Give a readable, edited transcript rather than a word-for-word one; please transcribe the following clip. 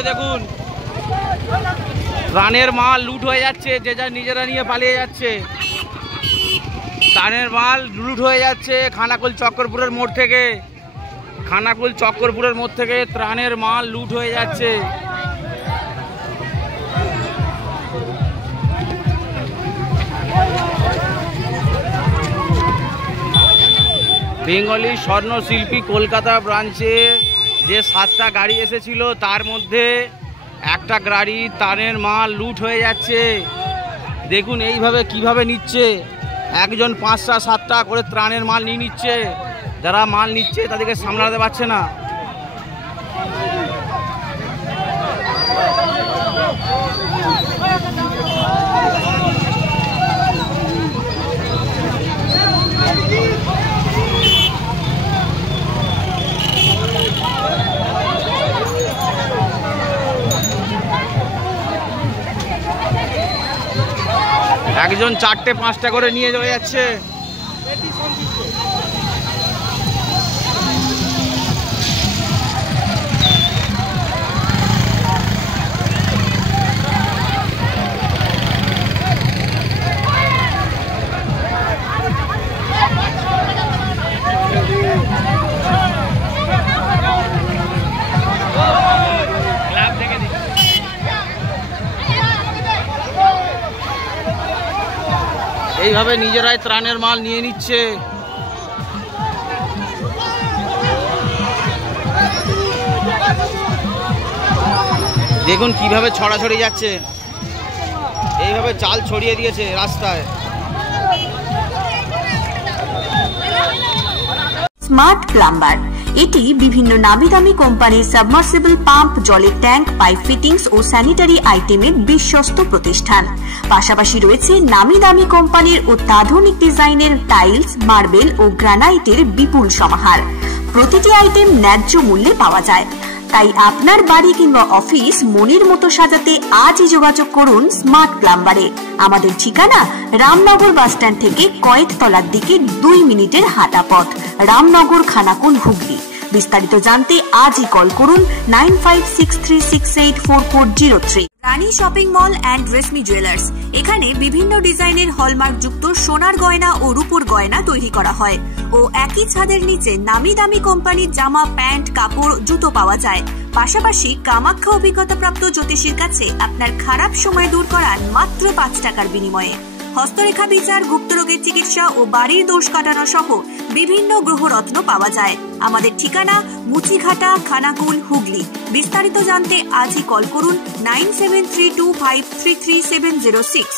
এইভাবে দেখুন ত্রাণের মাল লুট হয়ে যাচ্ছে, যে যা নিজেরা নিয়ে পালিয়ে যাচ্ছে। ত্রাণের মাল লুট হয়ে যাচ্ছে খানাকুল চক্করপুরের মোড় থেকে। খানাকুল চক্করপুরের মোড় থেকে ত্রাণের মাল লুট হয়ে যাচ্ছে। বেঙ্গলি স্বর্ণশিল্পী কলকাতা ব্রাঞ্চে যে 7টা গাড়ি এসেছিল তার মধ্যে একটা গাড়ি ত্রাণের মাল লুট হয়ে যাচ্ছে। দেখুন এইভাবে কিভাবে নিচ্ছে, একজন 5টা 7টা করে ত্রাণের মাল নিয়ে নিচ্ছে। যারা মাল নিচ্ছে তাদেরকে সামলাতে পারছে না। একজন 4টে 5টা করে নিয়ে চলে যাচ্ছে। এইভাবে নিজেরাই ত্রাণের মাল নিয়ে নিচ্ছে। দেখুন কিভাবে ছড়াছড়ি যাচ্ছে, এইভাবে চাল ছড়িয়ে দিয়েছে রাস্তায়। স্মার্ট প্লাম্বার এটি বিভিন্ন নামি দামি কোম্পানির সাবমার্সিবল পাম্প, জলের ট্যাঙ্ক, পাইপ ফিটিংস ও স্যানিটারি আইটেমের বিশ্বস্ত প্রতিষ্ঠান। পাশাপাশি রয়েছে নামি দামি কোম্পানির অত্যাধুনিক ডিজাইনের টাইলস, মার্বেল ও গ্রানাইটের বিপুল সমাহার। প্রতিটি আইটেম ন্যায্য মূল্যে পাওয়া যায়। তাই আপনার বাড়ি কিংবা অফিস মনের মতো সাজাতে আজই যোগাযোগ করুন স্মার্ট প্লাম্বারে। আমাদের ঠিকানা রামনগর বাসস্ট্যান্ড থেকে কয়েকতলার দিকে 2 মিনিটের হাঁটা পথ, রামনগর, খানাকুল, হুগলি। বিস্তারিত জানতে আজই কল করুন 9563684403। Rani shopping mall and Reshmi jewellers, এখানে বিভিন্ন ডিজাইনের হলমার্ক যুক্ত সোনার গয়না ও রূপোর গয়না তৈরি করা হয় ও একই ছাদের নিচে নামি দামি কোম্পানির জামা, প্যান্ট, কাপড়, জুতো পাওয়া যায়। পাশাপাশি কামাখ্যা অভিজ্ঞতাপ্রাপ্ত জ্যোতিষীর কাছে আপনার খারাপ সময় দূর করান মাত্র 5 টাকার বিনিময়ে। হস্তরেখা বিচার, গুপ্তরোগের চিকিৎসা ও বাড়ির দোষ কাটানো সহ বিভিন্ন গ্রহরত্ন পাওয়া যায়। আমাদের ঠিকানা মুচিঘাটা, খানাকুল, হুগলি। বিস্তারিত জানতে আজই কল করুন 9732533706।